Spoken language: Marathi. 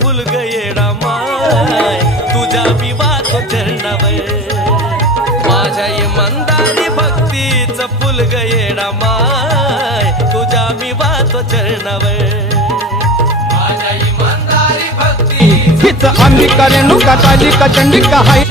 फुल ग येडा माय तुझ्या मी वाहतो चरणावर माझ्या इमानदारी भक्तीचं फुल ग येडा माय तुझ्या मी वाहतो चरणावर हिच आम्ही करेनु का काली का चंडी का हाय